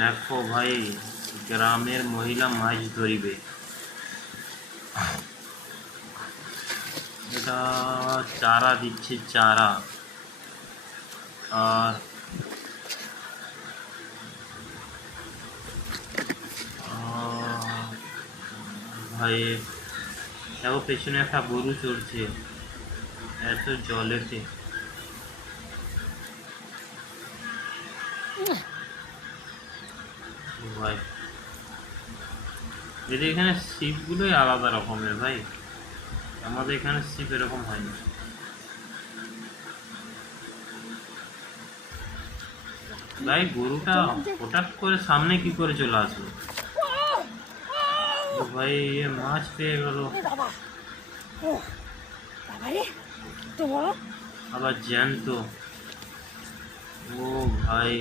দেখো ভাই, গ্রামের মহিলা মাছ ধরিবে। এটা চারা দিচ্ছে, চারা। আর ভাই দেখো, পেছনে একটা গরু চড়ছে এত জলেতে। ভাই এদের এখানে ছিপগুলোই আলাদা রকমের ভাই, আমাদের এখানে ছিপ এরকম হয় না। ভাই গরুটা হঠাৎ করে সামনে কি করে চলে আসলো? ভাই এ মাছ পেয়ে গেল, আবার জ্যান্ত। ও ভাই।